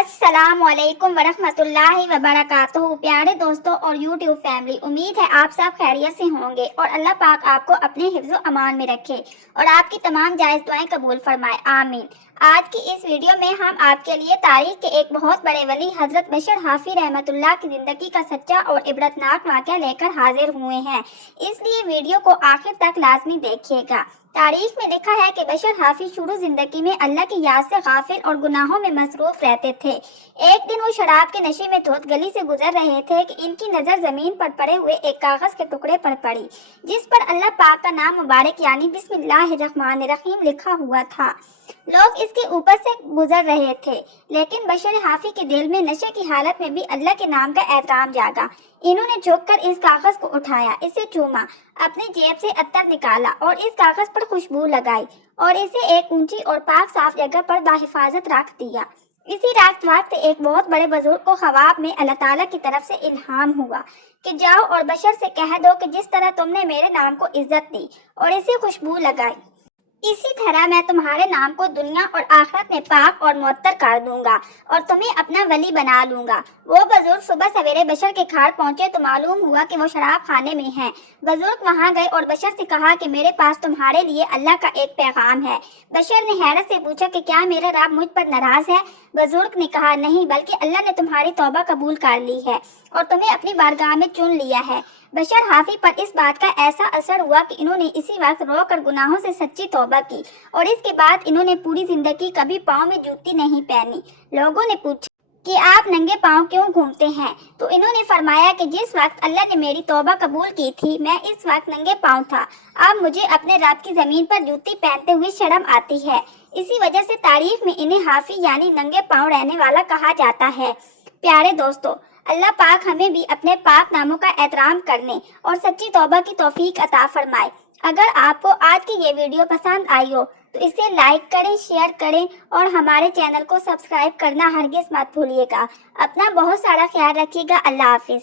अस्सलाम वालेकुम वरहमतुल्लाहि वबरकातुहू। प्यारे दोस्तों और यूट्यूब फैमिली, उम्मीद है आप सब खैरियत से होंगे और अल्लाह पाक आपको अपने हिफ्ज़ व अमान में रखे और आपकी तमाम जायज़ दुआएं कबूल फरमाए, आमीन। आज की इस वीडियो में हम आपके लिए तारीख के एक बहुत बड़े वली हज़रत बशर हाफी रहमतुल्लाह की ज़िंदगी का सच्चा और इबरतनाक वाक़या लेकर हाजिर हुए हैं, इसलिए वीडियो को आखिर तक लाजमी देखिएगा। तारीख में लिखा है कि बशर हाफिज शुरू जिंदगी में अल्लाह की याद से गाफिल और गुनाहों में मसरूफ रहते थे। एक दिन वो शराब के नशे में धुत गली से गुजर रहे थे कि इनकी नजर जमीन पर पड़े हुए एक कागज के टुकड़े पर पड़ी, जिस पर अल्लाह पाक का नाम मुबारक यानी बिस्मिल्लाहिर्रहमानिर्रहीम लिखा हुआ था। लोग इसके ऊपर से गुजर रहे थे, लेकिन बशर हाफी के दिल में नशे की हालत में भी अल्लाह के नाम का एहतराम जागा। इन्होंने झुककर इस कागज को उठाया, इसे चूमा, अपनी जेब से अत्तर निकाला और इस कागज पर खुशबू लगाई और इसे एक ऊंची और पाक साफ जगह पर बाहिफाजत रख दिया। इसी रात वक्त एक बहुत बड़े बुजुर्ग को ख्वाब में अल्लाह ताला की तरफ से इल्हाम हुआ कि जाओ और बशर से कह दो कि जिस तरह तुमने मेरे नाम को इज्जत दी और इसे खुशबू लगाई, इसी तरह मैं तुम्हारे नाम को दुनिया और आखिरत में पाक और मुअत्तर कर दूंगा और तुम्हें अपना वली बना लूंगा। वो बुजुर्ग सुबह सवेरे बशर के घर पहुंचे तो मालूम हुआ कि वो शराब खाने में हैं। बुजुर्ग वहां गए और बशर से कहा कि मेरे पास तुम्हारे लिए अल्लाह का एक पैगाम है। बशर ने हैरत से पूछा कि क्या मेरा रब मुझ पर नाराज है? बुजुर्ग ने कहा, नहीं, बल्कि अल्लाह ने तुम्हारी तौबा कबूल कर ली है और तुम्हें अपनी बारगाह में चुन लिया है। बशर हाफी पर इस बात का ऐसा असर हुआ कि इन्होंने इसी वक्त रो कर गुनाहों से सच्ची तौबा की और इसके बाद इन्होंने पूरी जिंदगी कभी पाँव में जूती नहीं पहनी। लोगों ने पूछा कि आप नंगे पाँव क्यों घूमते हैं? तो इन्होंने फरमाया कि जिस वक्त अल्लाह ने मेरी तौबा कबूल की थी, मैं इस वक्त नंगे पाँव था। अब मुझे अपने रब की जमीन पर जूती पहनते हुए शर्म आती है। इसी वजह से तारीख में इन्हें हाफी यानी नंगे पाँव रहने वाला कहा जाता है। प्यारे दोस्तों, अल्लाह पाक हमें भी अपने पाक नामों का एहतराम करने और सच्ची तौबा की तौफीक अता फरमाए। अगर आपको आज की ये वीडियो पसंद आई हो तो इसे लाइक करें, शेयर करें और हमारे चैनल को सब्सक्राइब करना हरगिज़ मत भूलिएगा। अपना बहुत सारा ख्याल रखिएगा। अल्लाह हाफिज़।